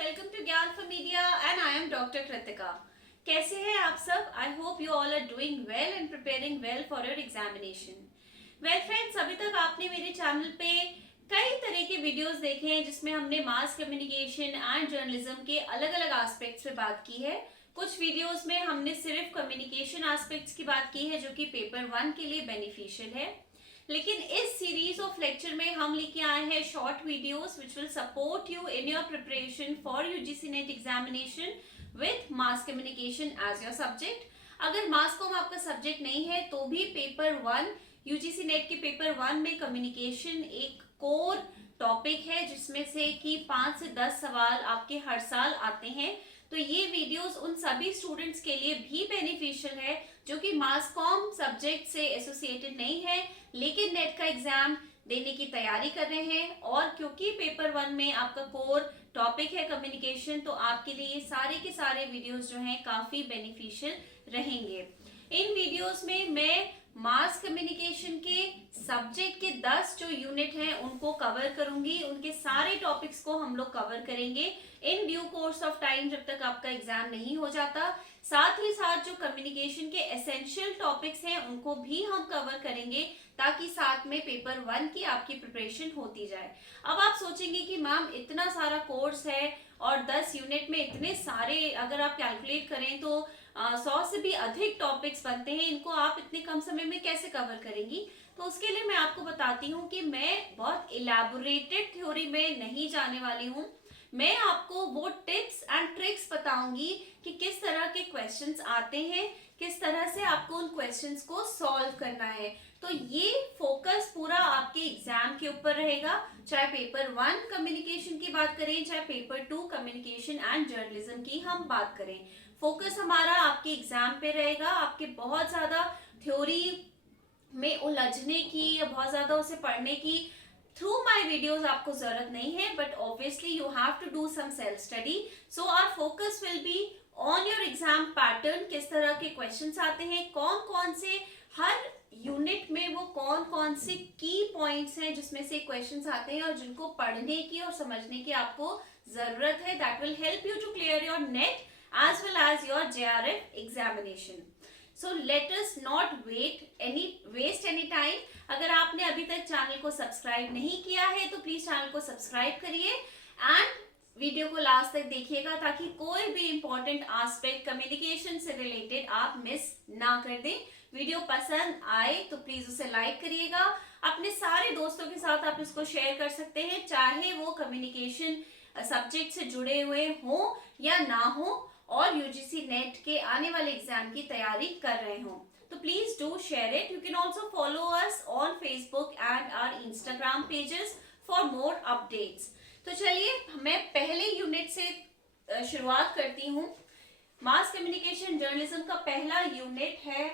Welcome to Gyan for media and I am doctor Kritika. कैसे हैं आप सब? I hope you all are doing well and preparing well for your examination. Well friends, अभी तक आपने मेरे चैनल पे कई तरह के वीडियोस देखे हैं जिसमें हमने मास कम्युनिकेशन एंड जर्नलिज्म के अलग अलग एस्पेक्ट्स पे बात की है। कुछ वीडियोस में हमने सिर्फ कम्युनिकेशन एस्पेक्ट्स की बात की है जो कि पेपर 1 के लिए बेनिफिशियल है। लेकिन इस सीरीज ऑफ लेक्चर में हम लेके आए हैं short videos which will support you in your preparation for UGC NET examination with mass communication as your subject. अगर मास कॉम आपका सब्जेक्ट नहीं है तो भी पेपर 1 यूजीसी नेट के पेपर 1 में कम्युनिकेशन एक कोर टॉपिक है जिसमें से कि 5 से 10 सवाल आपके हर साल आते हैं। तो ये वीडियोस उन सभी स्टूडेंट्स के लिए भी बेनिफिशियल है जो कि मास कॉम सब्जेक्ट से एसोसिएटेड नहीं है लेकिन नेट का एग्जाम देने की तैयारी कर रहे हैं। और क्योंकि पेपर 1 में आपका कोर टॉपिक है कम्युनिकेशन, तो आपके लिए ये सारे के सारे वीडियोस जो हैं काफी बेनिफिशियल रहेंगे। इन वीडियोस में मैं मास कम्युनिकेशन के सब्जेक्ट के 10 जो यूनिट हैं उनको कवर करूंगी। उनके सारे टॉपिक्स को हम लोग कवर करेंगे in due course of time जब तक आपका एग्जाम नहीं हो जाता। साथ ही साथ जो कम्युनिकेशन के एसेंशियल टॉपिक्स हैं उनको भी हम कवर करेंगे ताकि साथ में पेपर 1 की आपकी प्रिपरेशन होती जाए। अब आप सोचेंगे कि मैम इतना सारा कोर्स है और 10 यूनिट में इतने सारे अगर आप कैलकुलेट करें तो 100 से भी अधिक टॉपिक्स बनते हैं, इनको आप इतने कम समय में कैसे कवर करेंगी? तो उसके लिए मैं आपको बताती हूँ कि मैं बहुत इलैबोरेटेड थ्योरी में नहीं जाने वाली हूँ। मैं आपको वो टिप्स एंड ट्रिक्स बताऊंगी कि किस तरह के क्वेश्चंस आते हैं, किस तरह से आपको उन क्वेश्चंस को सॉल्व करना है। तो ये फोकस पूरा आपके एग्जाम के ऊपर रहेगा, चाहे पेपर 1 कम्युनिकेशन की बात करें चाहे पेपर 2 कम्युनिकेशन एंड जर्नलिज्म की हम बात करें। फोकस हमारा आपके एग्जाम पे रहेगा। आपके बहुत ज्यादा थ्योरी में उलझने की या बहुत ज्यादा उसे पढ़ने की थ्रू माई वीडियोज आपको जरूरत नहीं है, but obviously you have to do some self study. So our focus will be on your exam pattern, किस तरह के क्वेश्चंस आते हैं, कौन कौन से हर यूनिट में वो कौन कौन से की पॉइंट्स हैं जिसमें से क्वेश्चंस आते हैं और जिनको पढ़ने की और समझने की आपको जरूरत है। That will help you to clear your NET as well as your JRF examination. So let us not waste any time. अगर आपने अभी तक चैनल को सब्सक्राइब नहीं किया है तो प्लीज चैनल को सब्सक्राइब करिए एंड वीडियो को लास्ट तक देखिएगा ताकि कोई भी इंपॉर्टेंट एस्पेक्ट कम्युनिकेशन से रिलेटेड आप मिस ना कर दें। वीडियो पसंद आए तो प्लीज उसे लाइक करिएगा। अपने सारे दोस्तों के साथ आप इसको शेयर कर सकते हैं, चाहे वो कम्युनिकेशन सब्जेक्ट से जुड़े हुए हों या ना हो और यूजीसी नेट के आने वाले एग्जाम की तैयारी कर रहे हो। तो please do share it. You can also follow us on Facebook and our Instagram pages for more updates. तो चलिए मैं पहले यूनिट से शुरुआत करती हूँ। मास कम्युनिकेशन जर्नलिज्म का पहला यूनिट है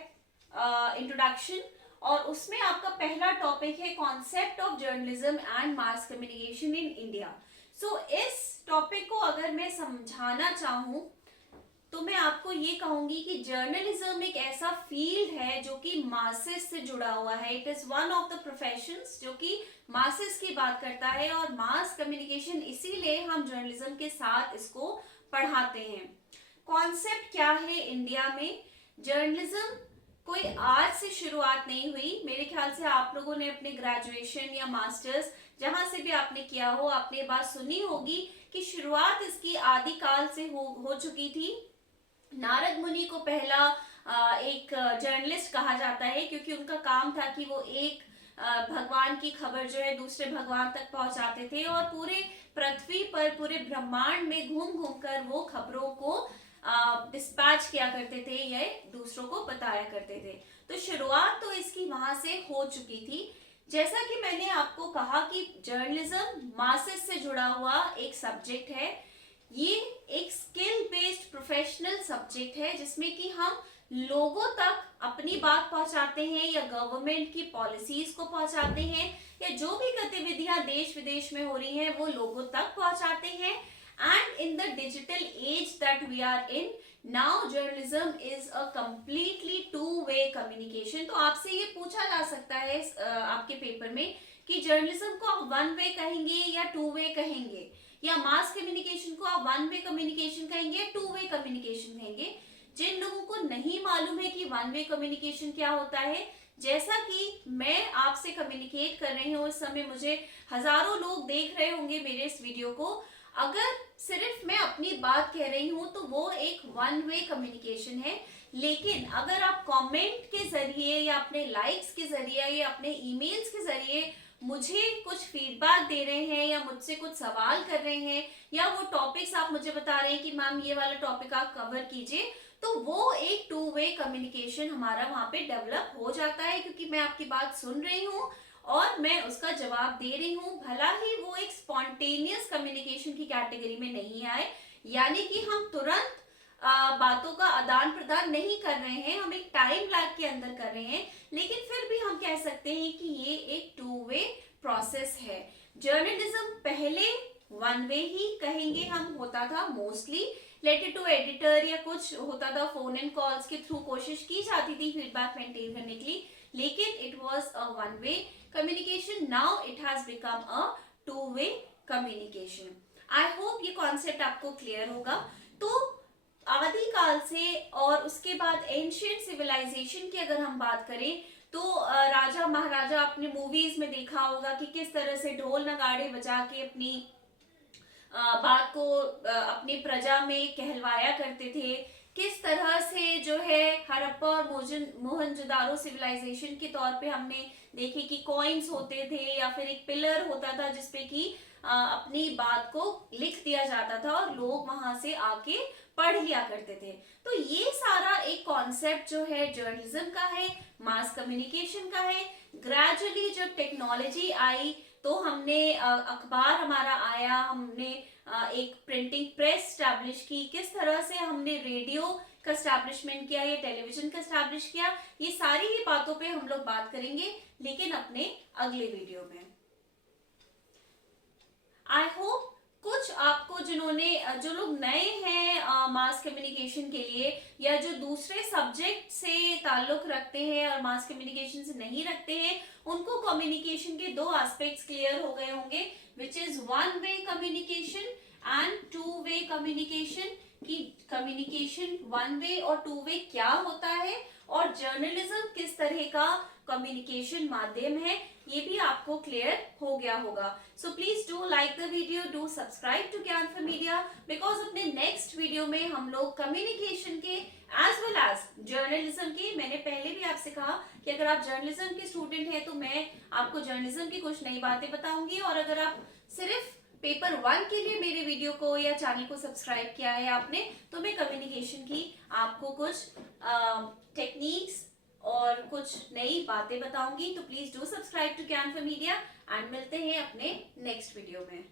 इंट्रोडक्शन और उसमें आपका पहला टॉपिक है concept of journalism and mass communication in India. So इस टॉपिक को अगर मैं समझाना चाहूँ तो मैं आपको ये कहूंगी कि जर्नलिज्म एक ऐसा फील्ड है जो कि मासेस से जुड़ा हुआ है। It is one of the professions जो कि मासेस की बात करता है और मास कम्युनिकेशन इसीलिए हम जर्नलिज्म के साथ इसको पढ़ाते हैं। कॉन्सेप्ट क्या है इंडिया में? जर्नलिज्म कोई आज से शुरुआत नहीं हुई। मेरे ख्याल से आप लोगों ने अपने ग्रेजुएशन या मास्टर्स जहां से भी आपने किया हो, आपने बात सुनी होगी कि शुरुआत इसकी आदिकाल से हो चुकी थी। नारद मुनि को पहला एक जर्नलिस्ट कहा जाता है क्योंकि उनका काम था कि वो एक भगवान की खबर जो है दूसरे भगवान तक पहुंचाते थे और पूरे पृथ्वी पर पूरे ब्रह्मांड में घूम घूम कर वो खबरों को डिस्पैच किया करते थे या दूसरों को बताया करते थे। तो शुरुआत तो इसकी वहां से हो चुकी थी। जैसा कि मैंने आपको कहा कि जर्नलिज्म मासेस से जुड़ा हुआ एक सब्जेक्ट है। ये एक स्किल बेस्ड प्रोफेशनल सब्जेक्ट है जिसमें कि हम लोगों तक अपनी बात पहुंचाते हैं या गवर्नमेंट की पॉलिसीज को पहुंचाते हैं या जो भी गतिविधियां देश विदेश में हो रही हैं वो लोगों तक पहुंचाते हैं। And in the digital age that we are in now journalism is a completely two way communication. तो आपसे ये पूछा जा सकता है आपके पेपर में कि जर्नलिज्म को आप वन वे कहेंगे या टू वे कहेंगे, या मास कम्युनिकेशन को आप वन वे कम्युनिकेशन कहेंगे या टू वे कम्युनिकेशन कहेंगे। जिन लोगों को नहीं मालूम है कि वन वे कम्युनिकेशन क्या होता है, जैसा कि मैं आपसे कम्युनिकेट कर रही हूँ, इस समय मुझे हजारों लोग देख रहे होंगे मेरे इस वीडियो को, अगर सिर्फ मैं अपनी बात कह रही हूँ तो वो एक वन वे कम्युनिकेशन है। लेकिन अगर आप कमेंट के जरिए या अपने लाइक्स के जरिए या अपने ईमेल्स के जरिए मुझे कुछ फीडबैक दे रहे हैं या मुझसे कुछ सवाल कर रहे हैं या वो टॉपिक्स आप मुझे बता रहे हैं कि मैम ये वाला टॉपिक आप कवर कीजिए, तो वो एक टू वे कम्युनिकेशन हमारा वहां पे डेवलप हो जाता है, क्योंकि मैं आपकी बात सुन रही हूँ और मैं उसका जवाब दे रही हूँ, भला ही वो एक स्पॉन्टेनियस कम्युनिकेशन की कैटेगरी में नहीं आए। यानी कि हम तुरंत बातों का आदान प्रदान नहीं कर रहे हैं, हम एक टाइम लैग के अंदर कर रहे हैं, लेकिन फिर भी हम कह सकते हैं कि ये एक टू वे प्रोसेस है। जर्नलिज्म पहले वन वे ही कहेंगे हम होता था, मोस्टली लेटर टू एडिटर या कुछ होता था, फोन इन कॉल्स के थ्रू कोशिश की जाती थी फीडबैक मेंटेन करने के लिए, लेकिन it was a one way communication. Now it has become a to way communication. I hope ये कॉन्सेप्ट आपको क्लियर होगा। तो आदिकाल से और उसके बाद एंशियंट सिविलाइजेशन की अगर हम बात करें तो राजा महाराजा आपने मूवीज में देखा होगा कि किस तरह से ढोल नगाड़े बजा के अपनी बात को अपनी प्रजा में कहलवाया करते थे। किस तरह से जो है हड़प्पा और मोहनजोदारो सिविलाइजेशन के तौर पे हमने देखे कि कॉइन्स होते थे या फिर एक पिलर होता था जिसपे कि अपनी बात को लिख दिया जाता था और लोग वहां से आके पढ़ लिया करते थे। तो ये सारा एक कॉन्सेप्ट जो है जर्नलिज्म का है, मास कम्युनिकेशन का है। ग्रेजुअली जब टेक्नोलॉजी आई तो हमने अखबार हमारा आया, हमने एक प्रिंटिंग प्रेस स्टैब्लिश की, किस तरह से हमने रेडियो का स्टैब्लिशमेंट किया या टेलीविजन का स्टैब्लिश किया, ये सारी ही बातों पे हम लोग बात करेंगे लेकिन अपने अगले वीडियो में। आई होप कुछ आपको जो लोग नए हैं मास कम्युनिकेशन के लिए या जो दूसरे सब्जेक्ट से ताल्लुक रखते हैं और मास कम्युनिकेशन से नहीं रखते हैं, उनको कम्युनिकेशन के दो एस्पेक्ट्स क्लियर हो गए होंगे, which is one way communication and to way communication. कि कम्युनिकेशन वन वे और टू वे क्या होता है और जर्नलिज्म किस तरह का कम्युनिकेशन माध्यम है, ये भी आपको क्लियर हो गया होगा। So please do like the video, do subscribe to Gyan for media, because अपने नेक्स्ट वीडियो में हम लोग कम्युनिकेशन के एज वेल एज जर्नलिज्म की, मैंने पहले भी आपसे कहा कि अगर आप जर्नलिज्म के स्टूडेंट हैं तो मैं आपको जर्नलिज्म की कुछ नई बातें बताऊंगी, और अगर आप सिर्फ पेपर 1 के लिए मेरे वीडियो को या चैनल को सब्सक्राइब किया है आपने, तो मैं कम्युनिकेशन की आपको कुछ टेक्निक्स और कुछ नई बातें बताऊंगी। तो please do subscribe to Gyan for media and मिलते हैं अपने नेक्स्ट वीडियो में।